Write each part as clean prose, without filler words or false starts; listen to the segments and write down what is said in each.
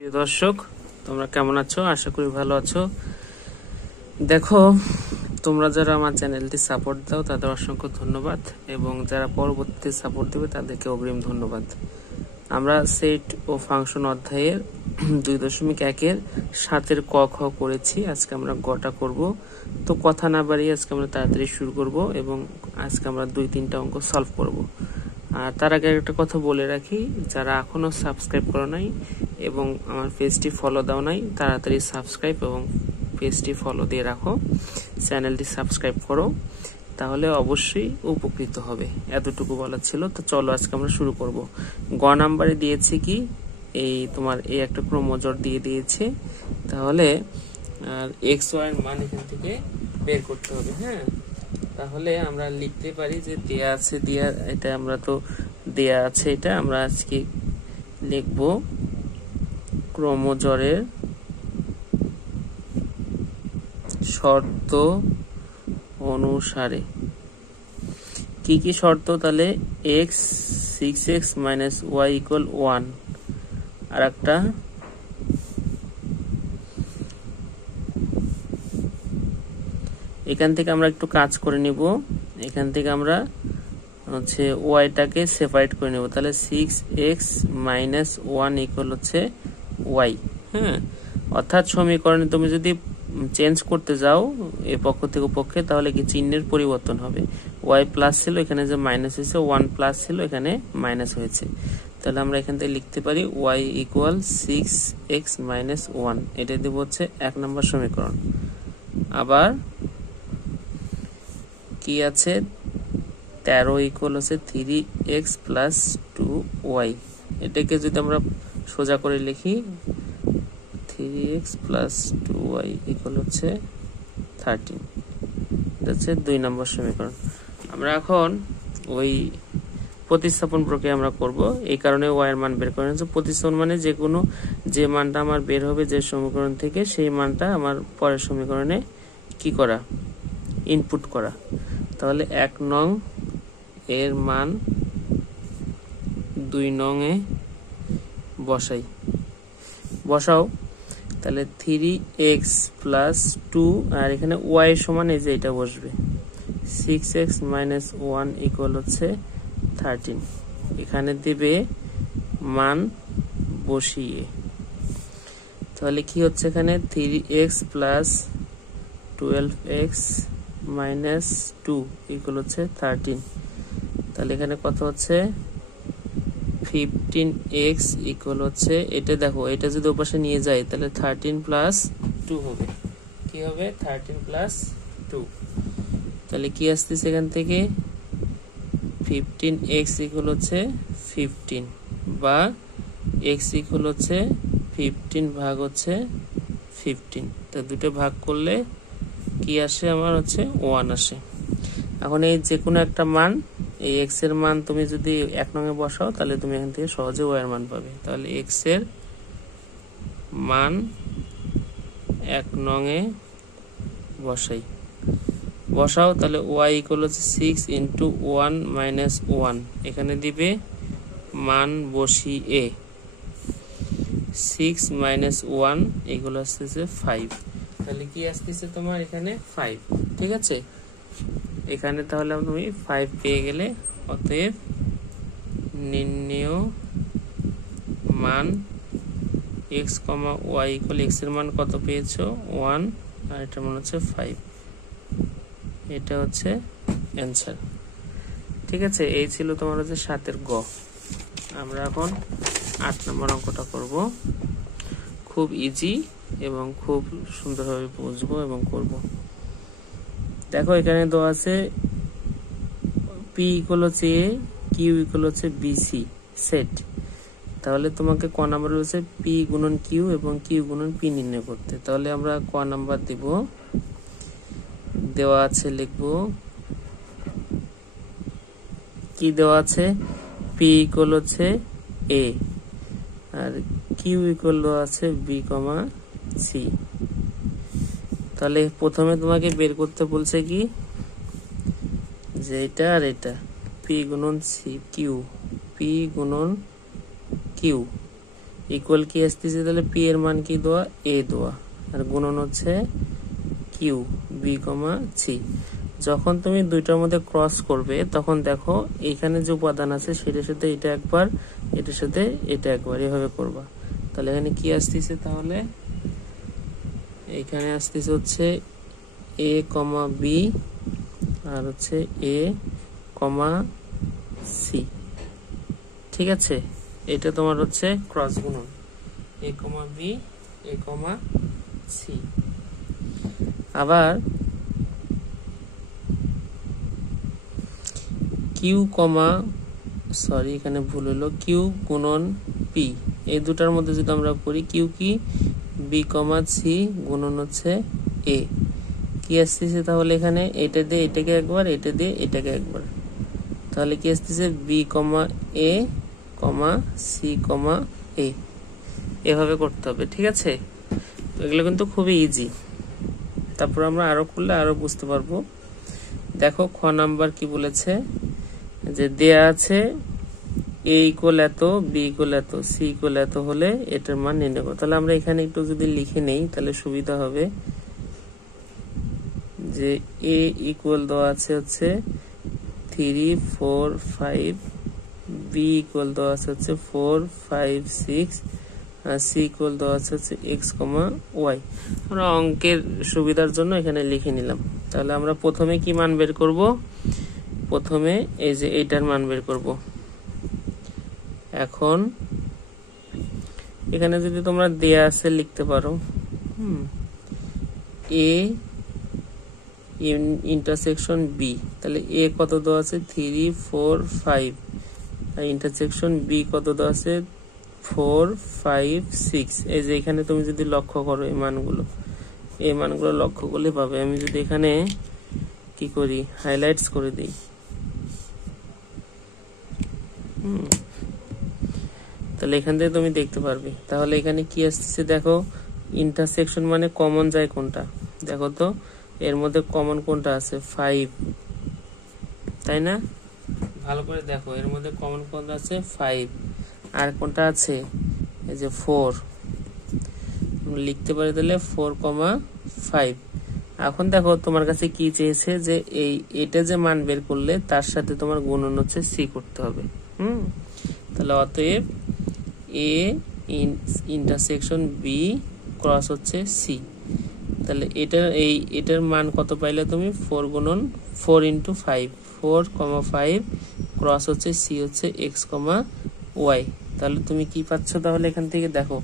প্রিয় দর্শক, তোমরা কেমন আছো? আশা করি ভালো আছো। দেখো, তোমরা যারা আমার চ্যানেলটি সাপোর্ট দাও তাদের অসংখ্য ধন্যবাদ, এবং যারা পরবর্তীতে সাপোর্ট দেবে তাদেরকে অগ্রিম ধন্যবাদ। আমরা সেট ও ফাংশন অধ্যায়ের 2.1-এর 7-এর ক খ করেছি। আজকে আমরা গটা করব। তো কথা না বাড়িয়ে আজকে আমরা তাড়াতাড়ি শুরু করব, এবং আজকে আমরা 2-3টা অঙ্ক সলভ করব। আর তার আগে একটা কথা বলে রাখি, যারা এখনো সাবস্ক্রাইব করো নাই এবং আমার পেজটি ফলো দাও নাই, তাড়াতাড়ি সাবস্ক্রাইব এবং পেজটি ফলো দিয়ে রাখো, চ্যানেলটি সাবস্ক্রাইব করো, তাহলে অবশ্যই উপকৃত হবে। এতটুকু বলার ছিল। তো চলো আজকে আমরা শুরু করব। গ নাম্বারে দিয়েছে কি, এই তোমার এই একটা ক্রমজোর দিয়ে দিয়েছে, তাহলে এক্স ওয়াই এর মান এখান থেকে বের করতে হবে। হ্যাঁ, তাহলে আমরা লিখতে পারি যে দেয়া আছে, এটা আমরা তো দেয়া আছে, এটা আমরা আজকে লিখব ক্রমজোরের শর্ত অনুসারে। কি কি শর্ত? তাহলে এক্স 6x - y = 1, আর একটা এখান থেকে আমরা একটু কাজ করে নিব। এখান থেকে আমরা হচ্ছে ওয়াইটাকে সেপারেট করে নেব। তাহলে 6x - 1 = y। হ্যাঁ, অর্থাৎ সমীকরণে তুমি যদি চেঞ্জ করতে যাও এই পক্ষ থেকে পক্ষে, তাহলে কি চিহ্নের পরিবর্তন হবে। y প্লাস ছিল, এখানে যে মাইনাস হয়েছে, 1 প্লাস ছিল, এখানে মাইনাস হয়েছে। তাহলে আমরা এখান থেকে লিখতে পারি y = 6x - 1। এটা দিব হচ্ছে 1 নম্বর সমীকরণ। আবার কি আছে, 13 = 3x + 2y। এটাকে যদি আমরা সোজা করে লিখি, 3x + 2y = 13। এটা হচ্ছে 2 নম্বর সমীকরণ। আমরা এখন ওই প্রতিস্থাপন প্রক্রিয়া আমরা করব। এই কারণে y এর মান বের করে নিচ্ছি। প্রতিস্থাপন মানে যে মানটা আমার বের হবে যে সমীকরণ থেকে, সেই মানটা আমার পরের সমীকরণে কি করা, ইনপুট করা। তাহলে 1 নং এর মান 2 নং এ বসাও। তাহলে 3x + 2, আর এখানে y সমান এই যে এটা বসবে, 6x - 1 = 13। এখানে দিবে মান বসিয়ে। তাহলে কি হচ্ছে, এখানে 3x + 12x - 2 = 13। তাহলে এখানে কত হচ্ছে, 15x হচ্ছে, এটা দেখো, এটা যদি ওপাশে নিয়ে যায় তাহলে 13 + 2 হবে। কি হবে, 13 + 2। তাহলে কি আসতেছে এখান থেকে, 15x হচ্ছে 15, বা x হচ্ছে 15 ভাগ হচ্ছে 15। তো দুটো ভাগ করলে কি আসে, আমার হচ্ছে 1 আসে। এখন এই যে কোনো একটা মান, এই x এর মান তুমি যদি 1 নং এ বসাও, তাহলে তুমি এখান থেকে সহজে y এর মান পাবে। তাহলে x এর মান 1 নং এ বসাও। তাহলে y = 6 × 1 - 1। এখানে দিবে মান বসিয়ে 6 - 1 এগুলো আসতেছে 5। তাহলে কি আসতেছে তোমার এখানে 5। ঠিক আছে, এখানে তাহলে তুমি 5 পেয়ে গেলে। অতএব নির্ণেয় মান x, y = x এর মান কত পেয়েছো, 1, আর এটার মান হচ্ছে 5। এটা হচ্ছে অ্যান্সার। ঠিক আছে, এই ছিল তোমার হচ্ছে 7-এর গ। আমরা এখন 8 নম্বর অঙ্কটা করব। খুব ইজি এবং খুব সুন্দরভাবে বুঝবো এবং করব। দেখো, এখানে দেওয়া আছে p = a, q = bc set. তাহলে তোমাকে ক নাম্বার রয়েছে p × q এবং q × p নির্ণয় করতে। তাহলে আমরা ক নাম্বার দিব, দেওয়া আছে, লিখব কি দেওয়া আছে, p = a আর q আছে b, c। তাহলে প্রথমে তোমাকে বের করতে বলছে কি, যে এটা আর এটা, p × c q, p × q equal কি আসতেছে, তাহলে পি এর মান কি দেওয়া, এ দেওয়া, আর গুণন হচ্ছে কিউ বি কমা সি। যখন তুমি দুইটার মধ্যে ক্রস করবে তখন দেখো এখানে যে উপাদান আছে সেটার সাথে এটা একবার, এটার সাথে এটা একবার, এভাবে করবা। তাহলে এখানে কি আসতেছে, তাহলে এখানে আসতেছে হচ্ছে এ কমা বি আর হচ্ছে এ কমা সি। ঠিক আছে, এটা তোমার হচ্ছে ক্রস গুণন, এ কমা বি এ কমা সি। আবার কিউ কমা, সরি এখানে ভুল হলো, কিউ গুণন পি, এই দুটার মধ্যে যদি আমরা করি, কিউ কি, বি কমা সি গুণন হচ্ছে এ, কি আসতেছে তাহলে এখানে এটা দিয়ে এটাকে একবার, এটা দিয়ে এটাকে একবার, তাহলে কি আসতেছে বি কমা এ কমা সি কমা এ, এভাবে করতে হবে। ঠিক আছে, এগুলো কিন্তু খুবই ইজি, তারপর আমরা আরো করলে আরো বুঝতে পারবো। দেখো খ নাম্বার কি বলেছে, যে দেয়া আছে এ ইকুয়াল এত, বি ইকুয়াল এত, সি ইকুয়াল এত হলে এটার মান নির্ণয় করো। তাহলে আমরা এখানে একটু যদি লিখে নেই তাহলে সুবিধা হবে, যে এ ইকুয়াল দেওয়া আছে হচ্ছে 3, 4, 5, বি ইকুয়াল দেওয়া আছে হচ্ছে 4, 5, 6, আর সি ইকুয়াল দেওয়া আছে হচ্ছে এক্স কমা ওয়াই। আমরা অঙ্কের সুবিধার জন্য এখানে লিখে নিলাম। তাহলে আমরা প্রথমে কি মান বের করব, প্রথমে এই যে এইটার মান বের করব। এখন এখানে যদি তোমরা দেয়া আছে লিখতে পারো, এ ইন্টারসেকশন বি, তাহলে এ কত দেওয়া আছে 3, 4, 5, আর ইন্টারসেকশন বি কত দেওয়া আছে 4, 5, 6। এই যে এখানে তুমি যদি লক্ষ্য করো এই মানগুলো লক্ষ্য করলে পাবে। আমি যদি এখানে কি করি, হাইলাইটস করে দিই, তাহলে এখান থেকে তুমি দেখতে পারবে। তাহলে এখানে কি আসছে দেখো, ইন্টারসেকশন মানে কমন যায় কোনটা, দেখো তো এর মধ্যে কমন কোনটা আছে 5, তাই না, ভালো করে দেখো এর মধ্যে কমন কোনটা আছে 5, আর কোনটা আছে এই যে 4, লিখতে পারি তাহলে 4,5। এখন দেখো তোমার কাছে কি চেয়েছে, যে এটা যে মান বের করলে তার সাথে তোমার গুণন হচ্ছে সি করতে হবে। তাহলে অতএব এ ইন্টারসেকশন বি ক্রস হচ্ছে সি। তাহলে এটার মান কত পাইলে তুমি, 4 গুণন 4 ইন্টু 5, 4,5 ক্রস হচ্ছে সি হচ্ছে এক্স কমা ওয়াই। তাহলে তুমি কি পাচ্ছ, তাহলে এখান থেকে দেখো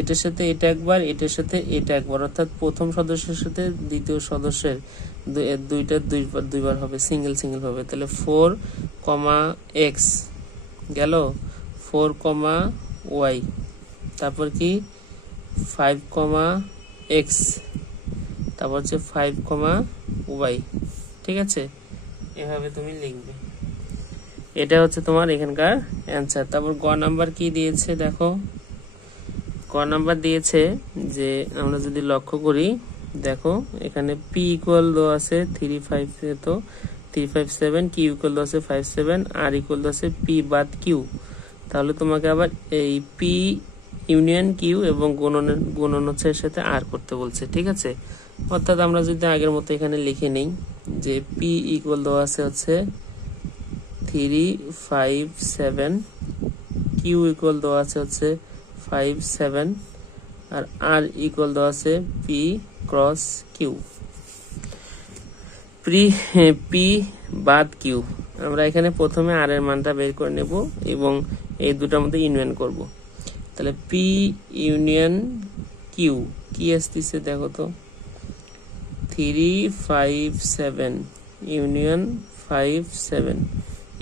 এটার সাথে এটা একবার, এটার সাথে এটা একবার, অর্থাৎ প্রথম সদস্যের সাথে দ্বিতীয় সদস্যের দুইটা দুইবার হবে, সিঙ্গেল সিঙ্গেল হবে। তাহলে 4, এক্স গেল, 4, ওয়াই, তারপর কি 5, এক্স, তারপর হচ্ছে 5, ওয়াই। ঠিক আছে, এভাবে তুমি লিখবে। এটা হচ্ছে তোমার এখানকার অ্যান্সার। তারপর গ নাম্বার কি দিয়েছে দেখো, ক নাম্বার দিয়েছে যে আমরা যদি লক্ষ্য করি, দেখো এখানে পি ইকুয়াল দেওয়া আছে 3, 5, তো 3, 5, 7, কিউ ইকুয়াল দেওয়া আছে 5, 7, আর ইকুয়াল দেওয়া আছে পি বাদ কিউ। তাহলে তোমাকে আবার এই পি ইউনিয়ন কিউ এবং গুণন হচ্ছে এর সাথে আর করতে বলছে। ঠিক আছে, অর্থাৎ আমরা যদি আগের মতো এখানে লিখে নেই, যে পি ইকুয়াল দেওয়া আছে হচ্ছে 3, 5, 7, কিউ ইকুয়াল দেওয়া আছে হচ্ছে 5, 7, আর আর ইকুয়াল দেওয়া আছে পি ক্রস কিউ, পি বাদ কিউ। আমরা এখানে প্রথমে আর এর মানটা বের করে নেব এবং এই দুটার মধ্যে ইউনিয়ন করব। তাহলে পি ইউনিয়ন কিউ কি আসতেছে দেখো তো, 3, 5, 7 ইউনিয়ন 5, 7,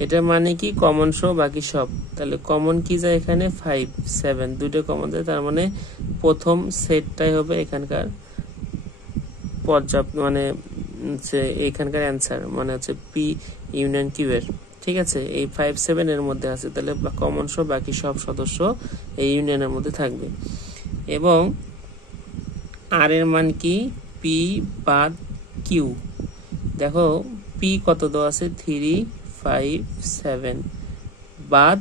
এটা মানে কি কমন সহ বাকি সব। তাহলে কমন কি যায় এখানে 5, 7 দুটো কমন যায়, তার মানে প্রথম সেটটাই হবে এখানকার পর্যাপ্ত, মানে হচ্ছে এখানকার অ্যান্সার, মানে হচ্ছে পি ইউনিয়ন কিউ এর। ঠিক আছে, এই 5, 7 এর মধ্যে আছে, তাহলে কমন সহ বাকি সব সদস্য এই ইউনিয়নের মধ্যে থাকবে। এবং আর এর মান কি, পি বাদ কিউ। দেখো পি কত দেওয়া আছে 3, 5, 7, বাদ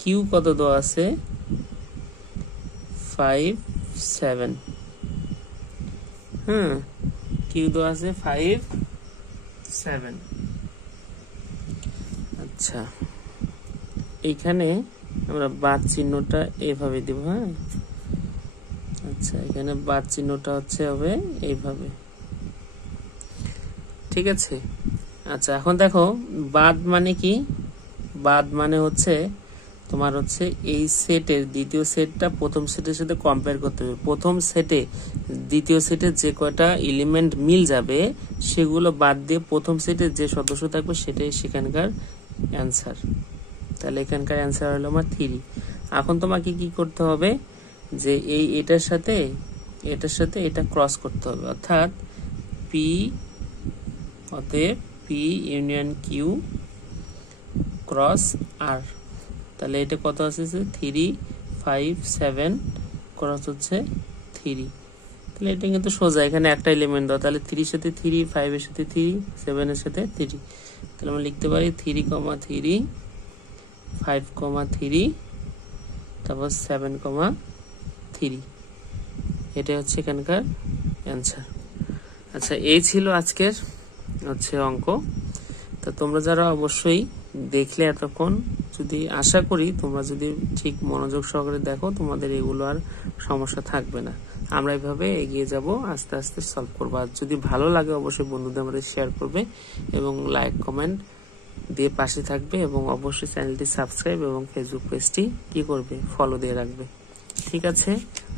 কিউ কত দেওয়া আছে 5 7, হ্যাঁ কিউ দেওয়া আছে 5 7। আচ্ছা এইখানে আমরা বাদ চিহ্নটা এইভাবে দিব, হ্যাঁ। আচ্ছা এখানে বাদ চিহ্নটা হচ্ছে হবে এইভাবে, ঠিক আছে। আচ্ছা এখন দেখো বাদ মানে কি, বাদ মানে হচ্ছে তোমার হচ্ছে এই সেটের দ্বিতীয় সেটটা প্রথম সেটের সাথে কম্পেয়ার করতে হবে। প্রথম সেটে দ্বিতীয় সেটের যে কয়টা এলিমেন্ট মিল যাবে সেগুলো বাদ দিয়ে প্রথম সেটের যে সদস্য থাকবে সেটাই সেখানকার অ্যান্সার। তাহলে এখানকার অ্যান্সার হলো আমার 3। এখন তোমাকে কি করতে হবে, যে এই এটার সাথে এটা ক্রস করতে হবে, অর্থাৎ পি অতএব পি ইউনিয়ন কিউ ক্রস আর। তাহলে এটা কত আসছে 3 5 7 ক্রস হচ্ছে 3। তাহলে এটা কিন্তু সোজা, এখানে একটা এলিমেন্ট দাও, তাহলে 3 এর সাথে 3, 5 এর সাথে 3, 7 এর সাথে 3। তাহলে আমরা লিখতে পারি 3, 3, 5, 3, তারপর 7, 3। এটা হচ্ছে এখানকার অ্যান্সার। আচ্ছা এই ছিল আজকের হচ্ছে অঙ্ক। তো তোমরা যারা অবশ্যই দেখলে এতক্ষণ, যদি আশা করি তোমরা যদি ঠিক মনোযোগ সহকারে দেখো তোমাদের এগুলো আর সমস্যা থাকবে না। আমরা এইভাবে এগিয়ে যাব, আস্তে আস্তে সলভ করবো। আর যদি ভালো লাগে অবশ্যই বন্ধুদের আমাদের শেয়ার করবে এবং লাইক কমেন্ট দিয়ে পাশে থাকবে, এবং অবশ্যই চ্যানেলটি সাবস্ক্রাইব এবং ফেসবুক পেজটি কি করবে, ফলো দিয়ে রাখবে। ঠিক আছে,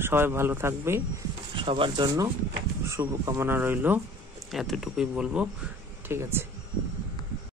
সবাই ভালো থাকবে, সবার জন্য শুভকামনা রইল, এতটুকুই বলবো। ঠিক আছে।